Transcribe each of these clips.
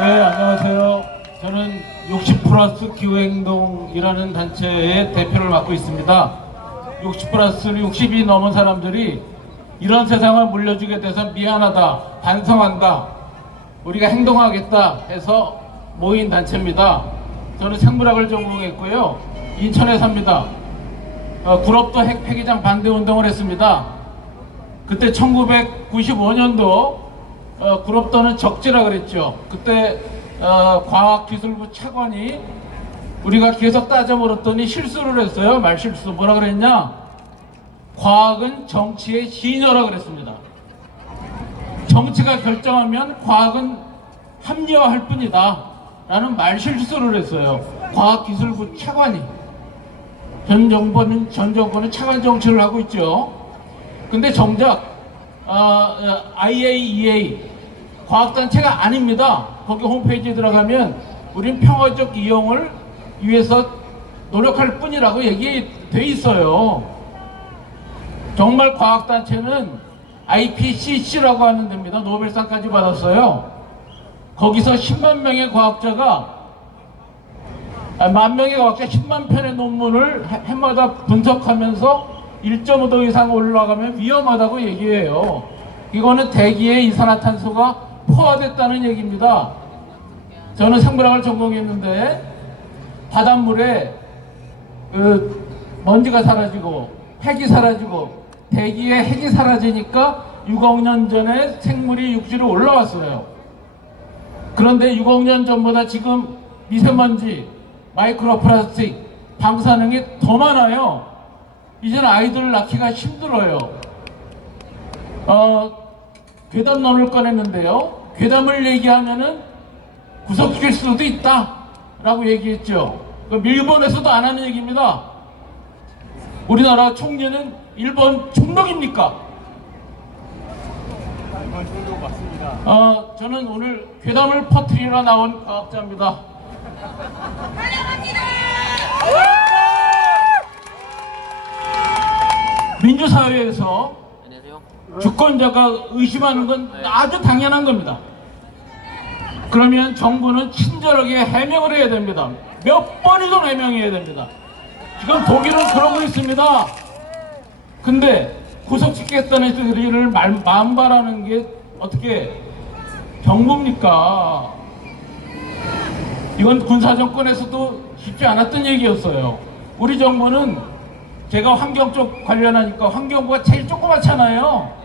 네, 안녕하세요. 저는 60+ 기후행동이라는 단체의 대표를 맡고 있습니다. 60+를 60이 넘은 사람들이 이런 세상을 물려주게 돼서 미안하다, 반성한다, 우리가 행동하겠다 해서 모인 단체입니다. 저는 생물학을 전공했고요. 인천에 삽니다. 구럽도 핵 폐기장 반대 운동을 했습니다. 그때 1995년도 구럽도는 적지라 그랬죠. 그때 과학기술부 차관이 우리가 계속 따져물었더니 실수를 했어요. 말실수. 뭐라 그랬냐? 과학은 정치의 시녀라 그랬습니다. 정치가 결정하면 과학은 합리화할 뿐이다 라는 말실수를 했어요. 과학기술부 차관이. 전 정권은 차관 정치를 하고 있죠. 근데 정작 IAEA 과학단체가 아닙니다. 거기 홈페이지에 들어가면 우린 평화적 이용을 위해서 노력할 뿐이라고 얘기돼 있어요. 정말 과학단체는 IPCC라고 하는 데입니다. 노벨상까지 받았어요. 거기서 10만 명의 과학자가 10,000명의 과학자 10만 편의 논문을 해마다 분석하면서 1.5도 이상 올라가면 위험하다고 얘기해요. 이거는 대기에 이산화탄소가 포화됐다는 얘기입니다. 저는 생물학을 전공했는데 바닷물에 먼지가 사라지고 핵이 사라지고 대기에 핵이 사라지니까 6억 년 전에 생물이 육지로 올라왔어요. 그런데 6억 년 전보다 지금 미세먼지, 마이크로 플라스틱, 방사능이 더 많아요. 이제는 아이들을 낳기가 힘들어요. 괴담론을 꺼냈는데요. 괴담을 얘기하면은 구속시킬 수도 있다 라고 얘기했죠. 일본에서도 안 하는 얘기입니다. 우리나라 총리는 일본 총독입니까? 일본 총독 맞습니다. 저는 오늘 괴담을 퍼뜨리러 나온 과학자입니다. 환영합니다. 민주사회에서 주권자가 의심하는 건 아주 당연한 겁니다. 그러면 정부는 친절하게 해명을 해야 됩니다. 몇 번이든 해명해야 됩니다. 지금 독일은 그러고 있습니다. 근데 구속시키겠다는 소리를 만발하는 게 어떻게 정부입니까? 이건 군사정권에서도 쉽지 않았던 얘기였어요. 우리 정부는 제가 환경 쪽 관련하니까 환경부가 제일 조그맣잖아요.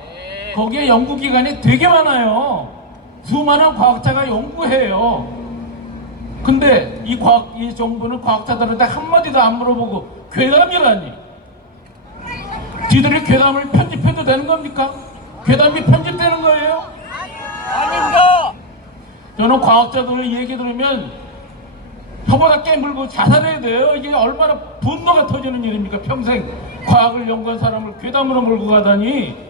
거기에 연구기관이 되게 많아요. 수많은 과학자가 연구해요. 근데 이 정부는 과학자들한테 한마디도 안 물어보고 괴담이라니. 지들이 괴담을 편집해도 되는 겁니까? 괴담이 편집되는 거예요? 아닙니다. 저는 과학자들 얘기 들으면 혀보다 깨물고 자살해야 돼요. 이게 얼마나 분노가 터지는 일입니까? 평생 과학을 연구한 사람을 괴담으로 몰고 가다니.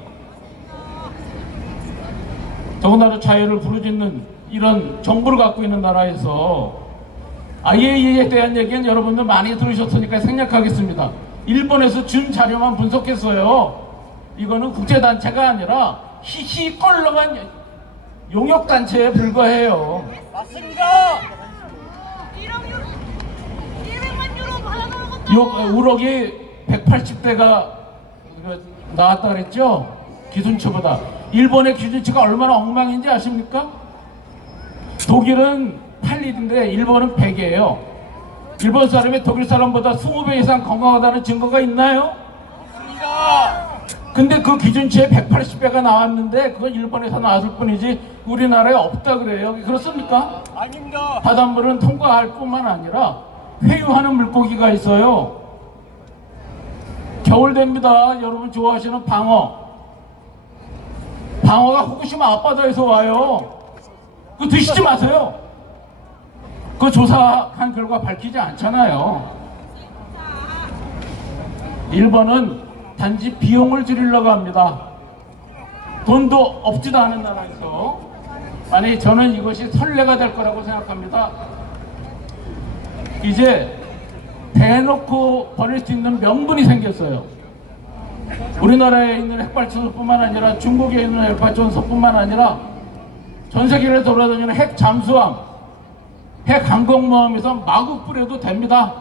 더군다나 자유를 부르짖는 이런 정부를 갖고 있는 나라에서 IAEA에 대한 얘기는 여러분들 많이 들으셨으니까 생략하겠습니다. 일본에서 준 자료만 분석했어요. 이거는 국제단체가 아니라 희희껄렁한 용역단체에 불과해요. 맞습니다. 200만 유로 받아놓은 것도 우럭이 180대가 나왔다 그랬죠? 기준치보다. 일본의 기준치가 얼마나 엉망인지 아십니까? 독일은 8리터인데 일본은 100이에요. 일본 사람이 독일 사람보다 20배 이상 건강하다는 증거가 있나요? 맞습니다. 근데 그 기준치에 180배가 나왔는데 그건 일본에서 나왔을 뿐이지 우리나라에 없다 그래요. 그렇습니까? 아닙니다. 바닷물은 통과할 뿐만 아니라 회유하는 물고기가 있어요. 겨울 됩니다. 여러분 좋아하시는 방어. 방어가 후쿠시마 앞바다에서 와요. 그거 드시지 마세요. 그 조사한 결과 밝히지 않잖아요. 일본은 단지 비용을 줄이려고 합니다. 돈도 없지도 않은 나라에서. 만약에 저는 이것이 선례가 될 거라고 생각합니다. 이제 대놓고 버릴 수 있는 명분이 생겼어요. 우리나라에 있는 핵발전소뿐만 아니라 중국에 있는 핵발전소뿐만 아니라 전 세계를 돌아다니는 핵 잠수함, 해관광모함에서 마구 뿌려도 됩니다.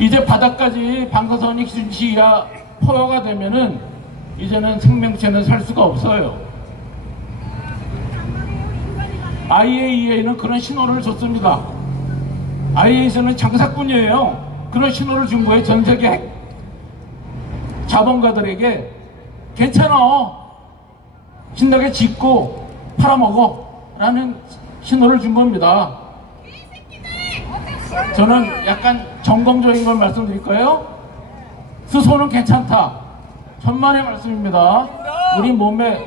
이제 바닥까지 방사선이 시야 포효가 되면은 이제는 생명체는 살 수가 없어요. IAEA는 그런 신호를 줬습니다. IAEA는 장사꾼이에요. 그런 신호를 준 거예요. 전 세계 핵 자본가들에게 괜찮아, 신나게 짓고 팔아먹어 라는 신호를 준 겁니다. 저는 약간 전공적인 걸 말씀드릴까요? 수소는 괜찮다. 천만의 말씀입니다. 우리 몸에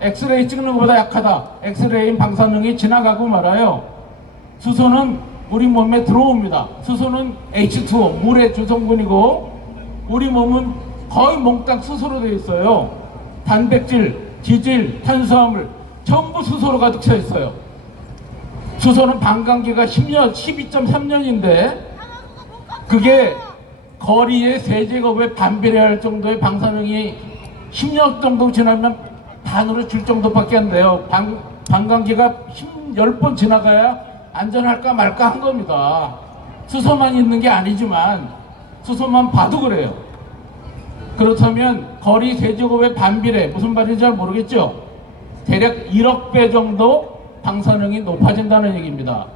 엑스레이 찍는 것보다 약하다. 엑스레이 방사능이 지나가고 말아요. 수소는 우리 몸에 들어옵니다. 수소는 H2O, 물의 주성분이고, 우리 몸은 거의 몽땅 수소로 되어 있어요. 단백질, 지질, 탄수화물 전부 수소로 가득 차 있어요. 수소는 반감기가 10년, 12.3년인데 그게 거리의 세제곱에 반비례할 정도의 방사능이 10년 정도 지나면 반으로 줄 정도밖에 안 돼요. 반감기가 10번 지나가야 안전할까 말까 한 겁니다. 수소만 있는 게 아니지만 수소만 봐도 그래요. 그렇다면 거리 세제곱의 반비례, 무슨 말인지 잘 모르겠죠? 대략 1억 배 정도 방사능이 높아진다는 얘기입니다.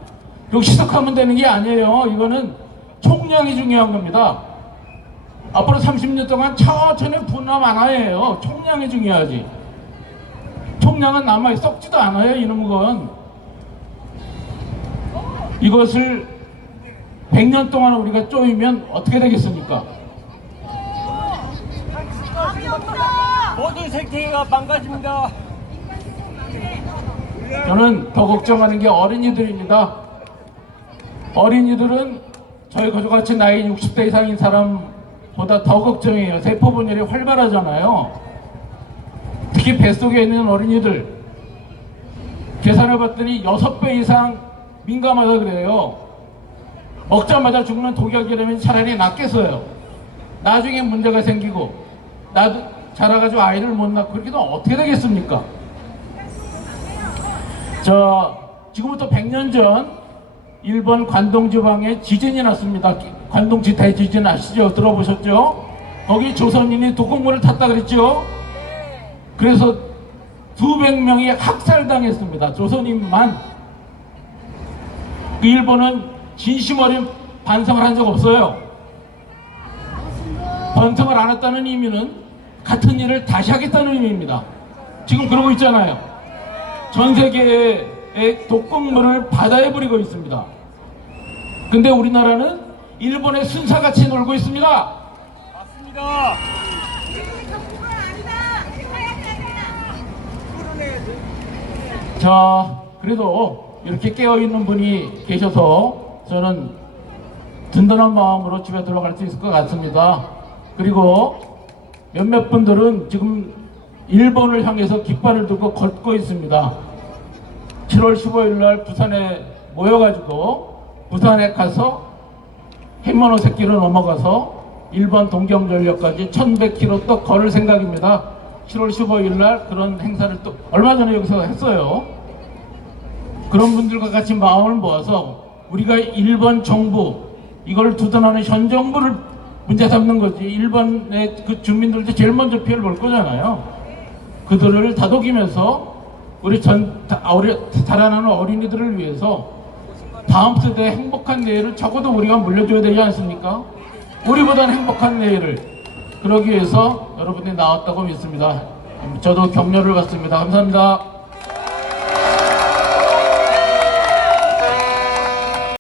그리고 희석하면 되는 게 아니에요. 이거는 총량이 중요한 겁니다. 앞으로 30년 동안 천천히 분화 완화해요. 총량이 중요하지. 총량은 남아있어 썩지도 않아요. 이놈 건. 이것을 100년 동안 우리가 쪼이면 어떻게 되겠습니까? 모든 생태계가 망가집니다. 저는 더 걱정하는 게 어린이들입니다. 어린이들은 저희같이 나이 60대 이상인 사람보다 더 걱정해요. 세포 분열이 활발하잖아요. 특히 뱃속에 있는 어린이들 계산해봤더니 6배 이상 민감하다 그래요. 먹자마자 죽는 독약이라면 차라리 낫겠어요. 나중에 문제가 생기고 나도 자라가지고 아이를 못 낳고 그렇게 되면 어떻게 되겠습니까? 지금부터 100년 전 일본 관동지방에 지진이 났습니다. 관동지 대지진 아시죠? 들어보셨죠? 거기 조선인이 독극물을 탔다 그랬죠? 그래서 수백 명이 학살당했습니다. 조선인만. 그 일본은 진심 어린 반성을 한 적 없어요. 반성을 안 했다는 의미는 같은 일을 다시 하겠다는 의미입니다. 지금 그러고 있잖아요. 전 세계의 독극물을 바다에 버리고 있습니다. 근데 우리나라는 일본의 순사같이 놀고 있습니다. 맞습니다. 자, 그래도 이렇게 깨어있는 분이 계셔서 저는 든든한 마음으로 집에 들어갈 수 있을 것 같습니다. 그리고 몇몇 분들은 지금 일본을 향해서 깃발을 들고 걷고 있습니다. 7월 15일 날 부산에 모여가지고 부산에 가서 해머노세키로 넘어가서 일본 동경전력까지 1100km 또 걸을 생각입니다. 7월 15일 날 그런 행사를 또 얼마 전에 여기서 했어요. 그런 분들과 같이 마음을 모아서 우리가 일본 정부 이걸 두둔하는 현 정부를 문제 삼는 거지. 일본의 그 주민들도 제일 먼저 피해를 볼 거잖아요. 그들을 다독이면서 우리 자라나는 어린이들을 위해서 다음 세대의 행복한 내일을 적어도 우리가 물려줘야 되지 않습니까? 우리보다는 행복한 내일을. 그러기 위해서 여러분이 나왔다고 믿습니다. 저도 격려를 받습니다. 감사합니다.